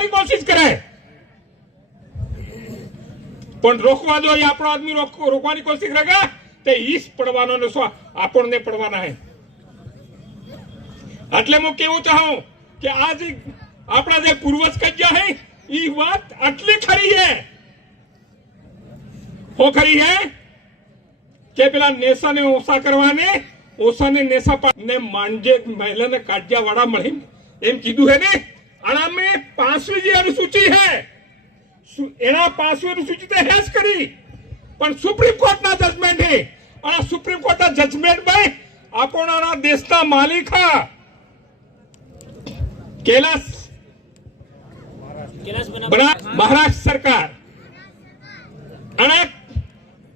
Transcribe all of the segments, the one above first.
રોકવાની કોશિશ કરે, પણ રોકવા દો એ આપણો આદમી રોકવાની કોશિશ કરેગા તો ઈસ પડવાનો ને શું આપણને પડવાના હે। એટલે હું કેવું ચાહું કે आज આપણા જે પૂર્વજ કજ્યા હે એ વાત આટલી ખરી હે, હો ખરી હે કે પેલા નેસાને ઓછા કરવાને ઓછાને નેસા પાને માંજે મહિલાને કાઢ્યા વાળા મળી એમ કીધું હે ને। આના મેં 5મી જે અનુસૂચિ હે એના 5મી અનુસૂચિ તો હેસ કરી, પણ સુપ્રીમ કોર્ટના જજમેન્ટ હે અને સુપ્રીમ કોર્ટના જજમેન્ટ માં આપણા દેશના માલિક कैलाश बना महाराष्ट्र सरकार અને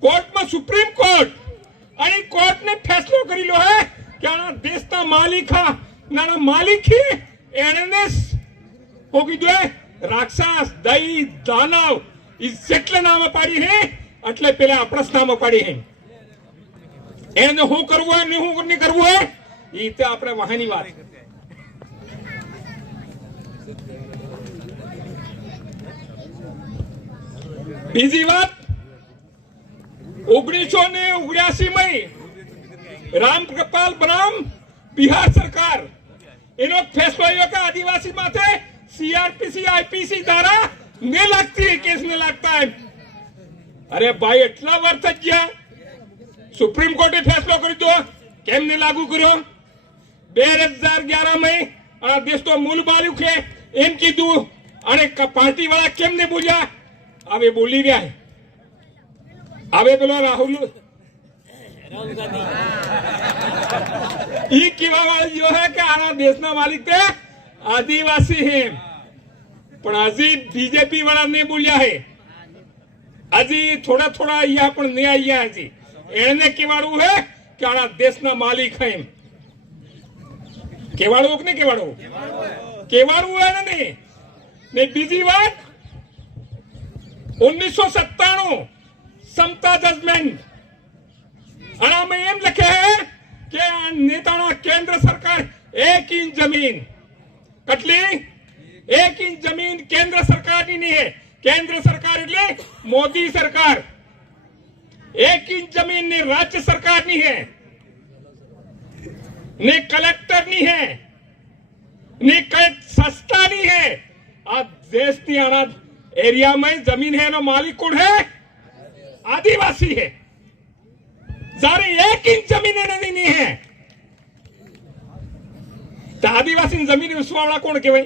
કોર્ટમાં સુપ્રીમ કોર્ટ અને કોર્ટને ફેસલો કરેલો હે કે આના દેશના માલિક એને હો કીધું હે રાક્ષસ દઈ દાનવ એ જેટલા નામ પાડી હે એટલે પેલા આપણા નામ પાડી હે, એને હું કરવું હે હું નહીં કરવું હે એ તો આપણે વાહની વાત। બીજી વાત 1979 में रामकृपाल बनाम बिहार सरकार एनो फैसलो यो के आदिवासी माथे सीआरपीसी आईपीसी धारा ने लगती है, केस ने लगता है। अरे भाई एटला वर्ष गया सुप्रीम कोर्टे फैसलो कर दो केम ने लागू करो 2011 में आ देश तो मूल मालिक है एम कीधु अने पार्टी वाला केम ने बोल्या હવે બોલી રહ્યા है। હવે પેલો રાहुल गांधी કેવા વાળો जो है कि आना देशना मालिक ते आदिवासी है, पण हजी बीजेपी वाला नहीं बोलिया है, हजी थोड़ा थोड़ा अहिया पण नहीं आया हजी एने केवाड़ू है कि आना देशना मालिक है। केवाड़ू कि नहीं केवाड़ू है ना नहीं। बीजी बात 1997 समता जजमेंट અને અમે એમ લખે હે કે નેતાના કેન્દ્ર સરકાર 1 इंच जमीन કેટલી 1 इंच जमीन केंद्र सरकारनी नहीं है। केंद्र सरकार એટલે मोदी सरकार 1 इंच जमीन ने राज्य सरकार नहीं है ने कलेक्टर नहीं है ने सस्ता नहीं है। आज देश की अनाज एरिया में जमीन है ना मालिक कौन है आदिवासी है। सारे 1 इंच जमीन नहीं है तो आदिवासी जमीन विश्वावाला कौन के भाई।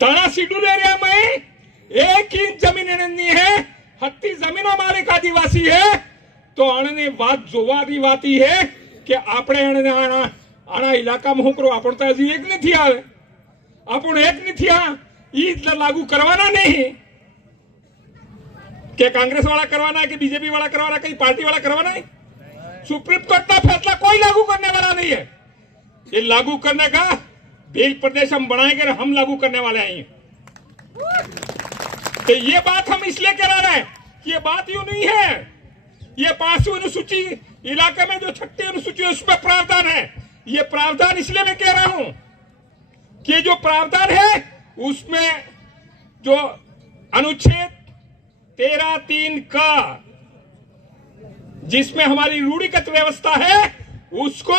ताना शेड्यूल एरिया में 1 इंच जमीन नहीं है, हत्ती जमीनों मालिक आदिवासी है। तो आने बात जोवानी बात ही है कि आपने आना इलाका में हूं करो अपन तो हजी एक नहीं थी आवे अपन एक नहीं थिया लागू करवाना नहीं कि कांग्रेस वाला करवाना है कि बीजेपी वाला करवाना कहीं पार्टी वाला करवाना है। सुप्रीम कोर्ट का फैसला कोई लागू करने वाला नहीं है। ये लागू करने का बिल प्रदेश हम बनाएंगे और हम लागू करने वाले हैं। तो ये बात हम इसलिए कह रहे हैं कि ये बात यूं नहीं है। ये 5वीं अनुसूची इलाके में जो 6ठी अनुसूची है उसमें प्रावधान है। ये प्रावधान इसलिए मैं कह रहा हूं कि जो प्रावधान है उसमें जो अनुच्छेद 13(3) का जिसमें हमारी रूढ़िगत व्यवस्था है उसको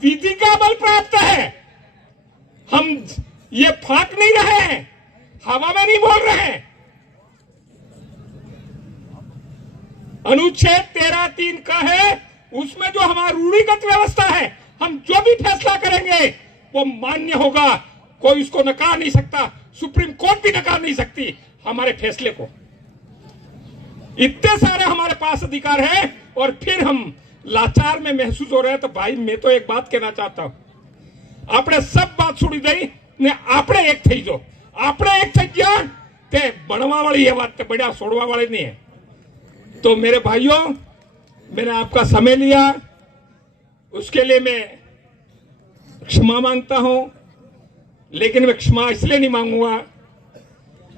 विधि का बल प्राप्त है। हम ये फाक नहीं रहे हैं, हवा में नहीं बोल रहे हैं। अनुच्छेद 13(3) का है उसमें जो हमारी रूढ़िगत व्यवस्था है हम जो भी फैसला करेंगे वो मान्य होगा, कोई उसको नकार नहीं सकता, सुप्रीम कोर्ट भी नकार नहीं सकती हमारे फैसले को। इतने सारे हमारे पास अधिकार है और फिर हम लाचार में महसूस हो रहे हैं। तो भाई मैं तो एक बात कहना चाहता हूं, आपने सब बात छोड़ी दी ने आपने एक थी जो आपने एक थी गया ते बनवा वाली ये बात ते बढ़िया छोड़वा वाली नहीं है। तो मेरे भाइयों मैंने आपका समय लिया उसके लिए मैं क्षमा मांगता हूं, लेकिन मैं क्षमा इसलिए नहीं मांगूंगा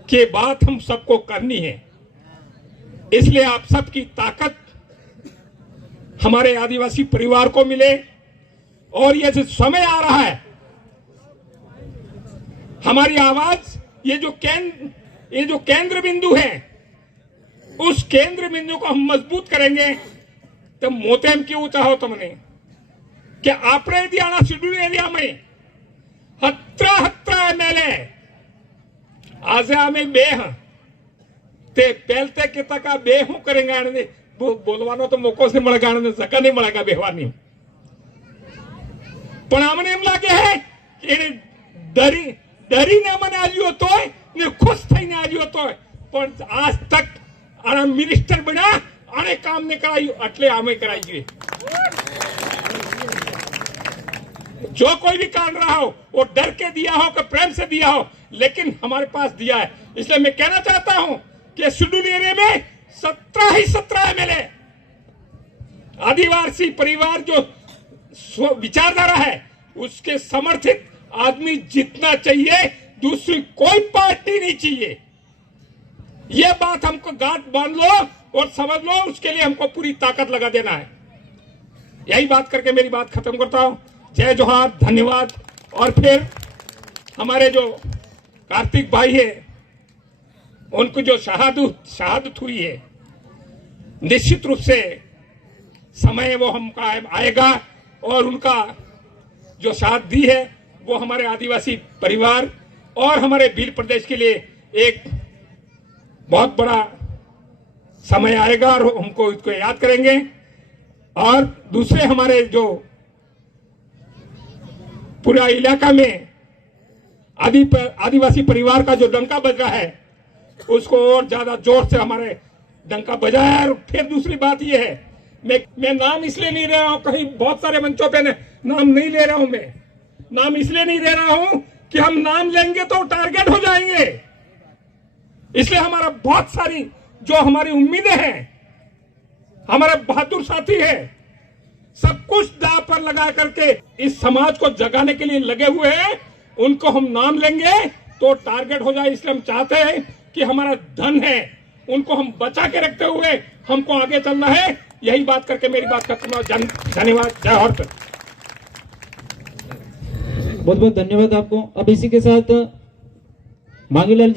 कि बात हम सबको करनी है। इसलिए आप सबकी ताकत हमारे आदिवासी परिवार को मिले और ये जो समय आ रहा है हमारी आवाज ये जो केंद्र बिंदु है, उस केंद्र बिंदु को हम मजबूत करेंगे। तो मोतेम क्यों चाहो तुमने कि आपने दियाना शेड्यूल एरिया में 17 MLA आज हमें बेह ते पहलते के तक बेहू करेंगे बोलवानो तो मोको से મળે ગાણે સકા નહીં મળેગા બેહવાની પણ અમને એમ લાગે હે કે એને ડરીને મને આવ્યો તોય ને ખુશ થઈને આવ્યો તોય પણ આજ તક આના મિનિસ્ટર બન્યા આને કામ ને કરાયું એટલે આમે કરાઈ જોઈએ। जो कोई भी कांड रहा हो वो डर के दिया हो कि प्रेम से दिया हो, लेकिन हमारे पास दिया है। इसलिए मैं कहना चाहता हूं कि शेड्यूल एरिया में 17 MLA आदिवासी परिवार जो विचारधारा है उसके समर्थित आदमी जितना चाहिए, दूसरी कोई पार्टी नहीं चाहिए। यह बात हमको गांठ बांध लो और समझ लो, उसके लिए हमको पूरी ताकत लगा देना है। यही बात करके मेरी बात खत्म करता हूं। जय जोहार, धन्यवाद। और फिर हमारे जो कार्तिक भाई है उनको जो शहादत हुई है, निश्चित रूप से समय वो हमका आएगा और उनका जो शहादत दी है वो हमारे आदिवासी परिवार और हमारे भील प्रदेश के लिए एक बहुत बड़ा समय आएगा और हमको इसको याद करेंगे। और दूसरे हमारे जो पूरा इलाका में आदिवासी परिवार का जो डंका बज रहा है उसको और ज्यादा जोर से हमारे डंका बजाया। और फिर दूसरी बात यह है, मैं नाम इसलिए नहीं ले रहा हूं, कहीं बहुत सारे मंचों पे नाम नहीं ले रहा हूं। मैं नाम इसलिए नहीं ले रहा हूं कि हम नाम लेंगे तो टारगेट हो जाएंगे। इसलिए हमारा बहुत सारी जो हमारी उम्मीदें हैं, हमारे बहादुर साथी है, सब कुछ दांव पर लगा करके इस समाज को जगाने के लिए लगे हुए हैं। उनको हम नाम लेंगे तो टारगेट हो जाए। इसलिए हम चाहते हैं कि हमारा धन है उनको हम बचा के रखते हुए हमको आगे चलना है। यही बात करके मेरी बात खत्म। धन्यवाद। जय भारत। बहुत बहुत धन्यवाद आपको। अब इसी के साथ मांगीलाल जी